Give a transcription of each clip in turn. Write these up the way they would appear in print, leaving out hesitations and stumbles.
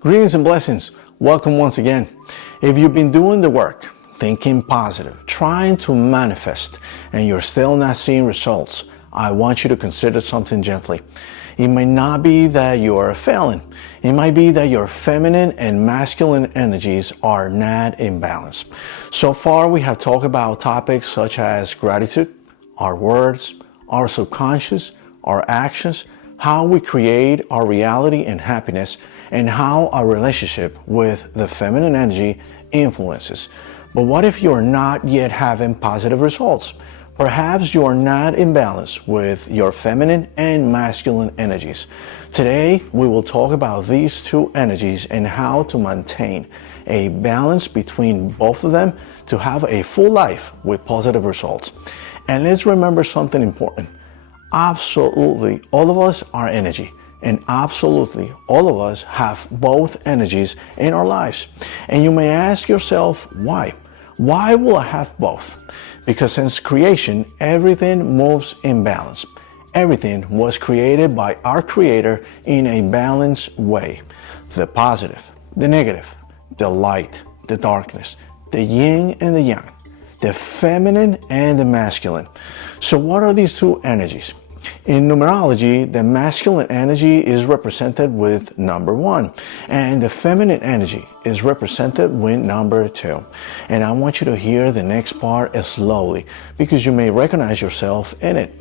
Greetings and blessings. Welcome once again. If you've been doing the work, thinking positive, trying to manifest, and you're still not seeing results, I want you to consider something gently. It might not be that you are failing. It might be that your feminine and masculine energies are not in balance. So far, we have talked about topics such as gratitude, our words, our subconscious, our actions, how we create our reality and happiness, and how our relationship with the feminine energy influences. But what if you're not yet having positive results? Perhaps you are not in balance with your feminine and masculine energies. Today, we will talk about these two energies and how to maintain a balance between both of them to have a full life with positive results. And let's remember something important. Absolutely, all of us are energy. And absolutely, all of us have both energies in our lives. And you may ask yourself, why? Why will I have both? Because since creation, everything moves in balance. Everything was created by our Creator in a balanced way. The positive, the negative, the light, the darkness, the yin and the yang, the feminine and the masculine. So what are these two energies? In numerology, the masculine energy is represented with number 1, and the feminine energy is represented with number 2. And I want you to hear the next part slowly, because you may recognize yourself in it.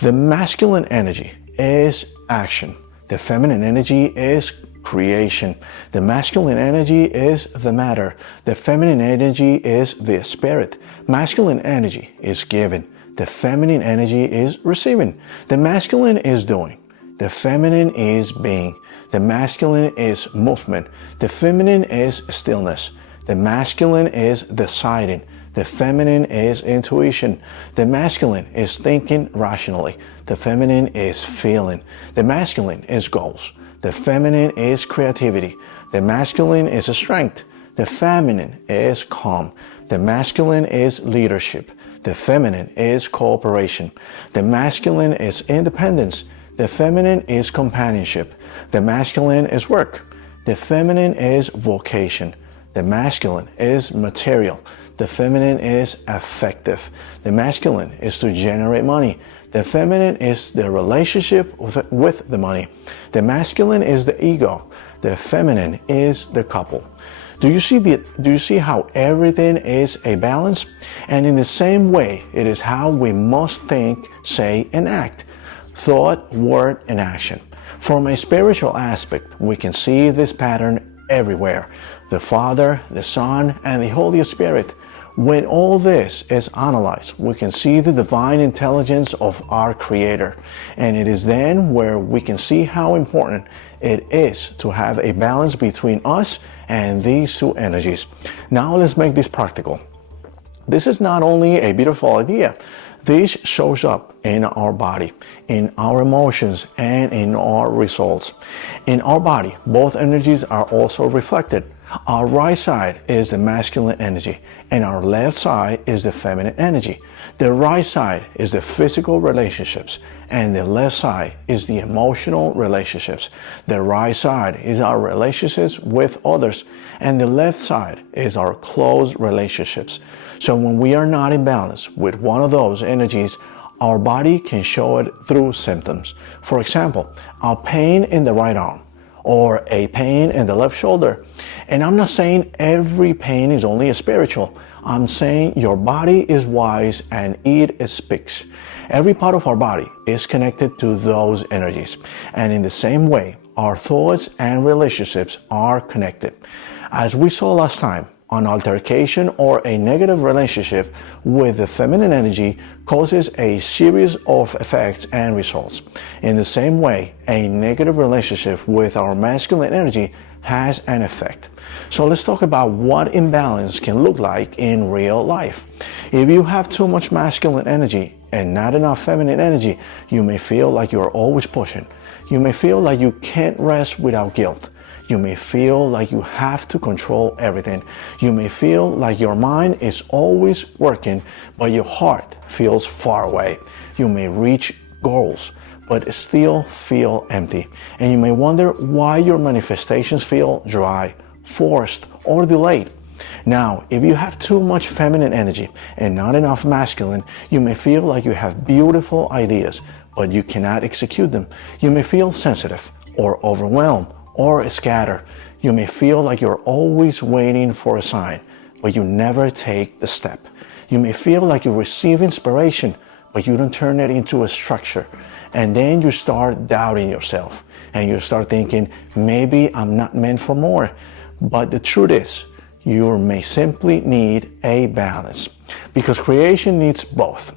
The masculine energy is action. The feminine energy is creation. The masculine energy is the matter. The feminine energy is the spirit. Masculine energy is giving. The feminine energy is receiving. The masculine is doing. The feminine is being. The masculine is movement. The feminine is stillness. The masculine is deciding. The feminine is intuition. The masculine is thinking rationally. The feminine is feeling. The masculine is goals. The feminine is creativity. The masculine is strength. The feminine is calm. The masculine is leadership. The feminine is cooperation. The masculine is independence. The feminine is companionship. The masculine is work. The feminine is vocation. The masculine is material. The feminine is affective. The masculine is to generate money. The feminine is the relationship with the money. The masculine is the ego. The feminine is the couple. Do you see how everything is a balance? And in the same way, it is how we must think, say, and act. Thought, word, and action. From a spiritual aspect, we can see this pattern everywhere. The Father, the Son, and the Holy Spirit. When all this is analyzed, we can see the divine intelligence of our Creator. And it is then where we can see how important it is to have a balance between us and these two energies. Now let's make this practical. This is not only a beautiful idea. This shows up in our body, in our emotions, and in our results. In our body, both energies are also reflected. Our right side is the masculine energy, and our left side is the feminine energy. The right side is the physical relationships, and the left side is the emotional relationships. The right side is our relationships with others, and the left side is our close relationships. So when we are not in balance with one of those energies, our body can show it through symptoms. For example, a pain in the right arm, or a pain in the left shoulder. And I'm not saying every pain is only spiritual. I'm saying your body is wise and it speaks. Every part of our body is connected to those energies. And in the same way, our thoughts and relationships are connected. As we saw last time, an altercation or a negative relationship with the feminine energy causes a series of effects and results. In the same way, a negative relationship with our masculine energy has an effect. So let's talk about what imbalance can look like in real life. If you have too much masculine energy and not enough feminine energy, you may feel like you're always pushing. You may feel like you can't rest without guilt. You may feel like you have to control everything. You may feel like your mind is always working, but your heart feels far away. You may reach goals, but still feel empty. And you may wonder why your manifestations feel dry, forced, or delayed. Now, if you have too much feminine energy and not enough masculine, you may feel like you have beautiful ideas, but you cannot execute them. You may feel sensitive or overwhelmed or scattered. You may feel like you're always waiting for a sign, but you never take the step. You may feel like you receive inspiration, but you don't turn it into a structure. And then you start doubting yourself and you start thinking, maybe I'm not meant for more. But the truth is, you may simply need a balance, because creation needs both.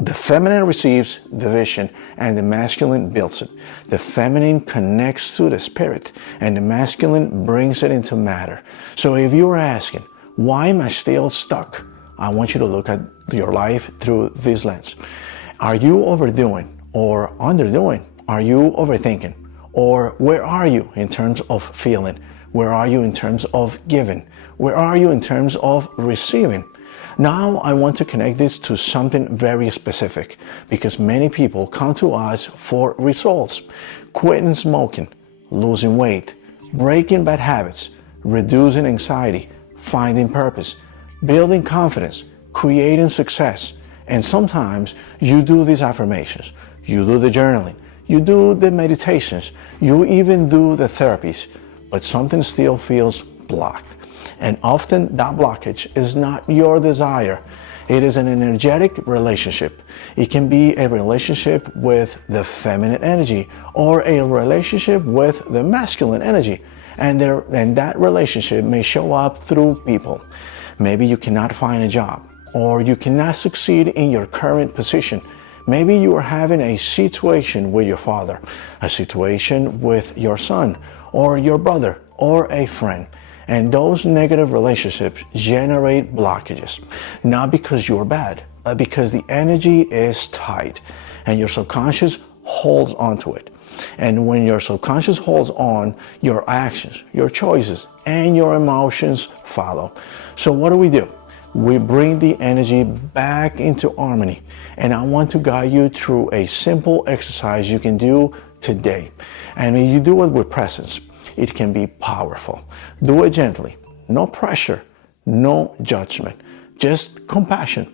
The feminine receives the vision and the masculine builds it. The feminine connects to the spirit and the masculine brings it into matter. So if you are asking, why am I still stuck? I want you to look at your life through this lens. Are you overdoing or underdoing? Are you overthinking? Or where are you in terms of feeling? Where are you in terms of giving? Where are you in terms of receiving? Now I want to connect this to something very specific, because many people come to us for results. Quitting smoking, losing weight, breaking bad habits, reducing anxiety, finding purpose, building confidence, creating success. And sometimes you do these affirmations, you do the journaling, you do the meditations, you even do the therapies, but something still feels blocked. And often that blockage is not your desire. It is an energetic relationship. It can be a relationship with the feminine energy or a relationship with the masculine energy. And that relationship may show up through people. Maybe you cannot find a job, or you cannot succeed in your current position. Maybe you are having a situation with your father, a situation with your son, or your brother, or a friend. And those negative relationships generate blockages, not because you're bad, but because the energy is tight and your subconscious holds on to it. And when your subconscious holds on, your actions, your choices, and your emotions follow. So what do? We bring the energy back into harmony. And I want to guide you through a simple exercise you can do today. And when you do it with presence, it can be powerful. Do it gently. No pressure, no judgment, just compassion.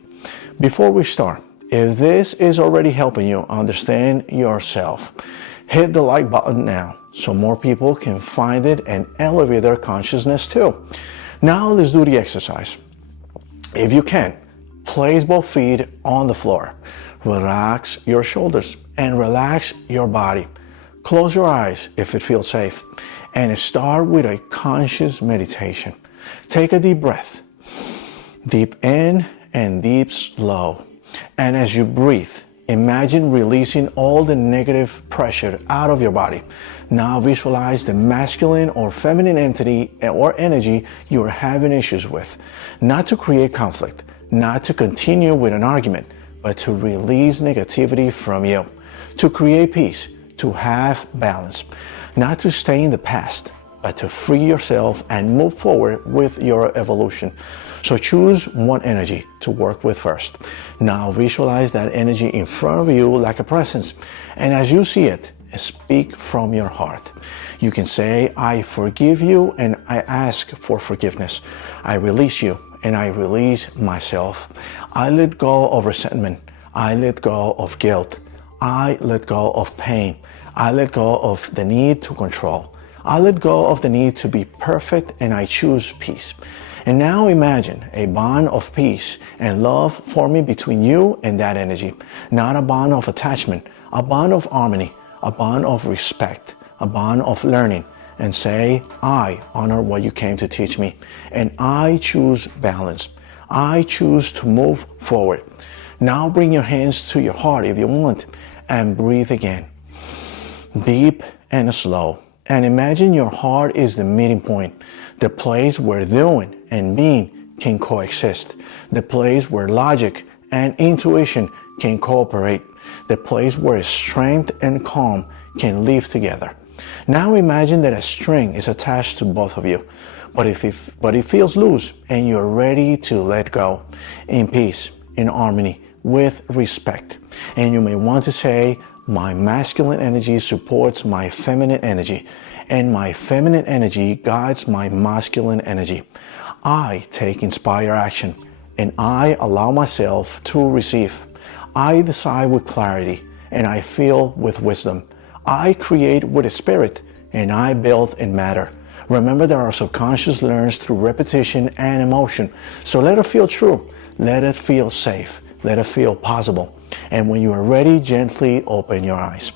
Before we start, if this is already helping you understand yourself, hit the like button now so more people can find it and elevate their consciousness too. Now let's do the exercise. If you can, place both feet on the floor. Relax your shoulders and relax your body. Close your eyes if it feels safe. And start with a conscious meditation. Take a deep breath. Deep in and deep slow. And as you breathe, imagine releasing all the negative pressure out of your body. Now visualize the masculine or feminine entity or energy you are having issues with. Not to create conflict, not to continue with an argument, but to release negativity from you. To create peace, to have balance. Not to stay in the past, but to free yourself and move forward with your evolution. So choose one energy to work with first. Now visualize that energy in front of you like a presence. And as you see it, speak from your heart. You can say, I forgive you and I ask for forgiveness. I release you and I release myself. I let go of resentment. I let go of guilt. I let go of pain. I let go of the need to control. I let go of the need to be perfect and I choose peace. And now imagine a bond of peace and love forming between you and that energy. Not a bond of attachment, a bond of harmony, a bond of respect, a bond of learning. And say, I honor what you came to teach me. And I choose balance. I choose to move forward. Now bring your hands to your heart if you want and breathe again. Deep and slow. And imagine your heart is the meeting point, the place where doing and being can coexist, the place where logic and intuition can cooperate, the place where strength and calm can live together. Now imagine that a string is attached to both of you, but it feels loose and you're ready to let go in peace, in harmony, with respect. And you may want to say, my masculine energy supports my feminine energy, and my feminine energy guides my masculine energy. I take inspired action, and I allow myself to receive. I decide with clarity, and I feel with wisdom. I create with a spirit, and I build in matter. Remember that our subconscious learns through repetition and emotion. So let it feel true. Let it feel safe. Let it feel possible. And when you are ready, gently open your eyes.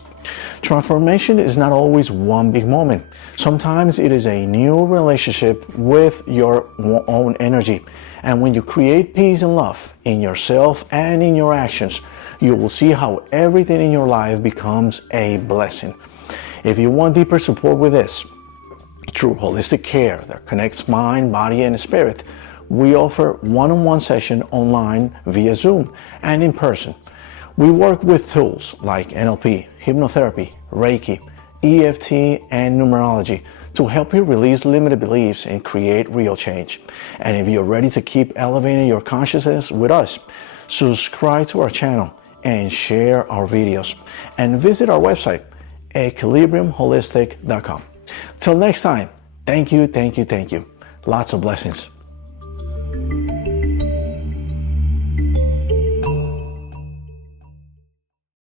Transformation is not always one big moment. Sometimes it is a new relationship with your own energy. And when you create peace and love in yourself and in your actions, you will see how everything in your life becomes a blessing. If you want deeper support with this, through holistic care that connects mind, body, and spirit, we offer one-on-one session online via Zoom and in person. We work with tools like NLP, hypnotherapy, Reiki, EFT, and numerology to help you release limited beliefs and create real change. And if you're ready to keep elevating your consciousness with us, subscribe to our channel and share our videos. And visit our website, equilibriumholistic.com. Till next time, thank you. Lots of blessings.